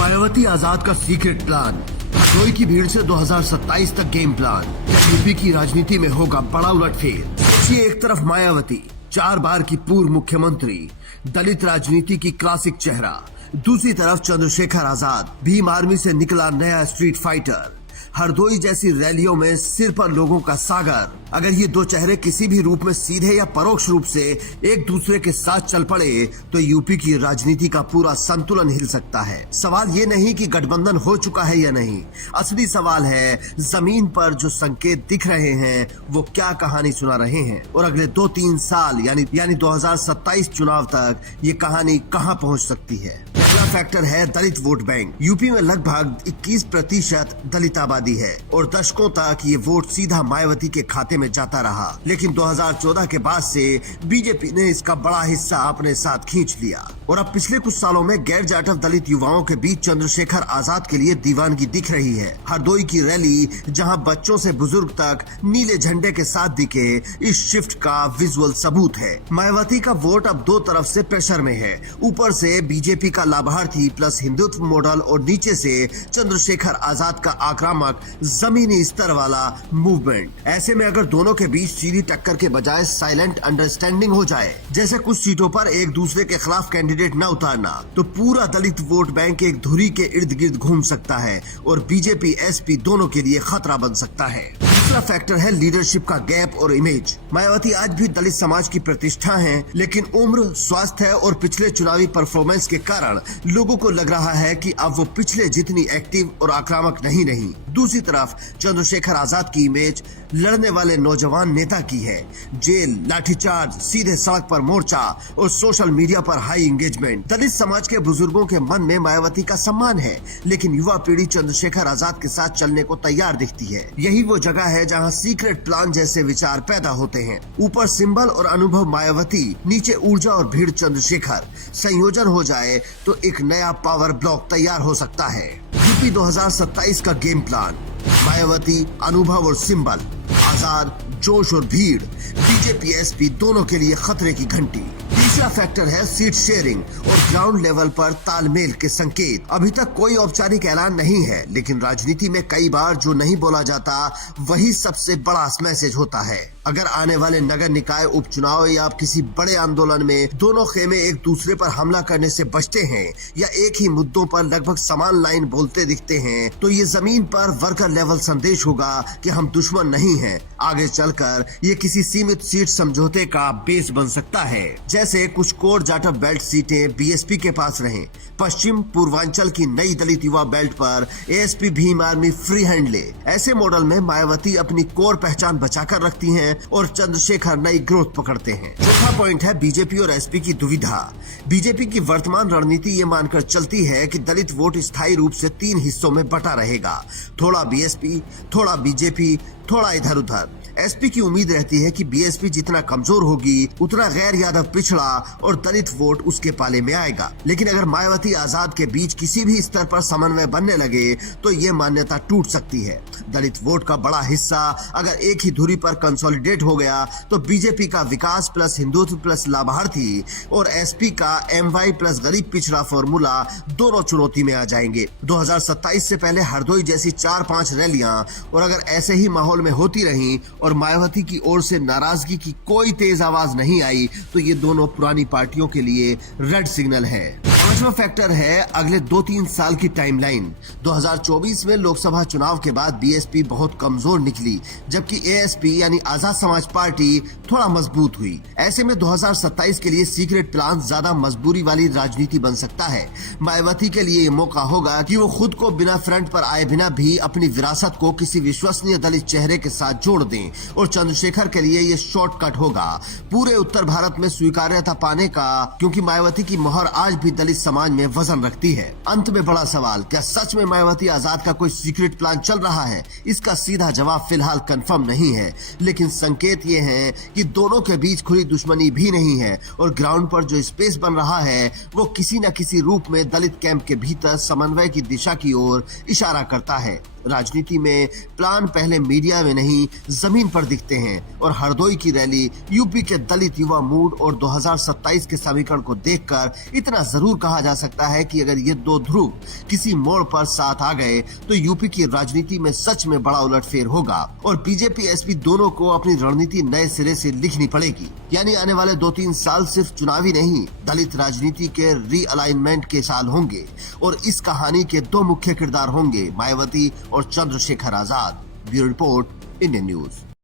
मायावती आजाद का secret plan, Hardoi की भीड़ से 2027 तक गेम प्लान। यूपी की राजनीति में होगा बड़ा उलटफेर। सोचिए, एक तरफ मायावती 4 बार की पूर्व मुख्यमंत्री, दलित राजनीति की क्लासिक चेहरा, दूसरी तरफ चंद्रशेखर आजाद, भीम आर्मी से निकला नया स्ट्रीट फाइटर। हरदोई जैसी रैलियों में सिर पर लोगों का सागर। अगर ये दो चेहरे किसी भी रूप में सीधे या परोक्ष रूप से एक दूसरे के साथ चल पड़े तो यूपी की राजनीति का पूरा संतुलन हिल सकता है। सवाल ये नहीं कि गठबंधन हो चुका है या नहीं, असली सवाल है जमीन पर जो संकेत दिख रहे हैं वो क्या कहानी सुना रहे हैं और अगले 2-3 साल यानी 2027 चुनाव तक ये कहानी कहां पहुंच सकती है। पहला फैक्टर है दलित वोट बैंक। यूपी में लगभग 21% दलित आबादी है और दशकों तक ये वोट सीधा मायावती के खाते में जाता रहा, लेकिन 2014 के बाद से बीजेपी ने इसका बड़ा हिस्सा अपने साथ खींच लिया और अब पिछले कुछ सालों में गैर जाटव दलित युवाओं के बीच चंद्रशेखर आजाद के लिए दीवानगी दिख रही है। हरदोई की रैली जहां बच्चों से बुजुर्ग तक नीले झंडे के साथ दिखे, इस शिफ्ट का विजुअल सबूत है। मायावती का वोट अब दो तरफ से प्रेशर में है, ऊपर से बीजेपी का लाभार्थी प्लस हिंदुत्व मॉडल और नीचे से चंद्रशेखर आजाद का आक्रामक जमीनी स्तर वाला मूवमेंट। ऐसे में अगर दोनों के बीच सीधी टक्कर के बजाय साइलेंट अंडरस्टैंडिंग हो जाए, जैसे कुछ सीटों पर एक दूसरे के खिलाफ कैंडिडेट न उतारना, तो पूरा दलित वोट बैंक एक धुरी के इर्द गिर्द घूम सकता है और बीजेपी एसपी दोनों के लिए खतरा बन सकता है। दूसरा फैक्टर है लीडरशिप का गैप और इमेज। मायावती आज भी दलित समाज की प्रतिष्ठा है, लेकिन उम्र, स्वास्थ्य और पिछले चुनावी परफॉर्मेंस के कारण लोगों को लग रहा है कि अब वो पिछले जितनी एक्टिव और आक्रामक नहीं रही। दूसरी तरफ चंद्रशेखर आजाद की इमेज लड़ने वाले नौजवान नेता की है। जेल, लाठीचार्ज, सीधे सड़क पर मोर्चा और सोशल मीडिया पर हाई एंगेजमेंट। दलित समाज के बुजुर्गों के मन में मायावती का सम्मान है, लेकिन युवा पीढ़ी चंद्रशेखर आजाद के साथ चलने को तैयार दिखती है। यही वो जगह है जहां सीक्रेट प्लान जैसे विचार पैदा होते हैं। ऊपर सिंबल और अनुभव मायावती, नीचे ऊर्जा और भीड़ चंद्रशेखर। संयोजन हो जाए तो एक नया पावर ब्लॉक तैयार हो सकता है। यूपी 2027 का गेम प्लान, मायावती, अनुभव और सिंबल, आजाद, जोश और भीड़, बीजेपी एसपी दोनों के लिए खतरे की घंटी। तीसरा फैक्टर है सीट शेयरिंग और ग्राउंड लेवल पर तालमेल के संकेत। अभी तक कोई औपचारिक ऐलान नहीं है, लेकिन राजनीति में कई बार जो नहीं बोला जाता वही सबसे बड़ा मैसेज होता है। अगर आने वाले नगर निकाय उपचुनाव या किसी बड़े आंदोलन में दोनों खेमे एक दूसरे पर हमला करने से बचते हैं या एक ही मुद्दों पर लगभग समान लाइन बोलते दिखते हैं, तो ये जमीन पर वर्कर लेवल संदेश होगा कि हम दुश्मन नहीं हैं। आगे चलकर ये किसी सीमित सीट समझौते का बेस बन सकता है, जैसे कुछ कोर जाटव बेल्ट सीटें बीएसपी के पास रहें। पश्चिम पूर्वांचल की नई दलित युवा बेल्ट पर ASP Bhim army free hand ले। ऐसे मॉडल में मायावती अपनी कोर पहचान बचाकर रखती हैं और चंद्रशेखर नई ग्रोथ पकड़ते हैं। चौथा पॉइंट है बीजेपी और एसपी की दुविधा। बीजेपी की वर्तमान रणनीति ये मानकर चलती है कि दलित वोट स्थायी रूप से 3 हिस्सों में बटा रहेगा, थोड़ा बीएसपी, थोड़ा बीजेपी, थोड़ा इधर उधर। एसपी की उम्मीद रहती है कि बीएसपी जितना कमजोर होगी उतना गैर यादव पिछड़ा और दलित वोट उसके पाले में आएगा। लेकिन अगर मायावती आजाद के बीच किसी भी स्तर पर समन्वय बनने लगे तो ये मान्यता टूट सकती है। दलित वोट का बड़ा हिस्सा अगर एक ही धुरी पर कंसोलिडेट हो गया तो बीजेपी का विकास प्लस हिंदुत्व प्लस लाभार्थी और एसपी का एमवाई प्लस गरीब पिछड़ा फॉर्मूला दोनों चुनौती में आ जाएंगे। 2027 से पहले हरदोई जैसी 4-5 रैलियां और अगर ऐसे ही माहौल में होती रहीं और मायावती की ओर से नाराजगी की कोई तेज आवाज नहीं आई तो ये दोनों पुरानी पार्टियों के लिए रेड सिग्नल है। पांचवा फैक्टर है अगले 2-3 साल की टाइमलाइन। 2024 में लोकसभा चुनाव के बाद बीएसपी बहुत कमजोर निकली, जबकि एएसपी यानी आजाद समाज पार्टी थोड़ा मजबूत हुई। ऐसे में 2027 के लिए सीक्रेट प्लान ज्यादा मजबूरी वाली राजनीति बन सकता है। मायावती के लिए ये मौका होगा कि वो खुद को बिना फ्रंट पर आए बिना भी अपनी विरासत को किसी विश्वसनीय दलित चेहरे के साथ जोड़ दें और चंद्रशेखर के लिए ये शॉर्टकट होगा पूरे उत्तर भारत में स्वीकार्यता पाने का, क्योंकि मायावती की मोहर आज भी दलित समाज में वजन रखती है। अंत में बड़ा सवाल, क्या सच में मायावती आजाद का कोई सीक्रेट प्लान चल रहा है? इसका सीधा जवाब फिलहाल कंफर्म नहीं है, लेकिन संकेत ये है कि दोनों के बीच खुली दुश्मनी भी नहीं है और ग्राउंड पर जो स्पेस बन रहा है वो किसी न किसी रूप में दलित कैंप के भीतर समन्वय की दिशा की ओर इशारा करता है। राजनीति में प्लान पहले मीडिया में नहीं जमीन पर दिखते हैं और हरदोई की रैली यूपी के दलित युवा मूड और 2027 के समीकरण को देखकर इतना जरूर कहा जा सकता है कि अगर ये दो ध्रुव किसी मोड़ पर साथ आ गए तो यूपी की राजनीति में सच में बड़ा उलटफेर होगा और बीजेपी एसपी दोनों को अपनी रणनीति नए सिरे से लिखनी पड़ेगी। यानी आने वाले 2-3 साल सिर्फ चुनावी नहीं, दलित राजनीति के रीअलाइनमेंट के साल होंगे और इस कहानी के दो मुख्य किरदार होंगे, मायावती और Chandrashekhar Azad. Bureau report, Indian news.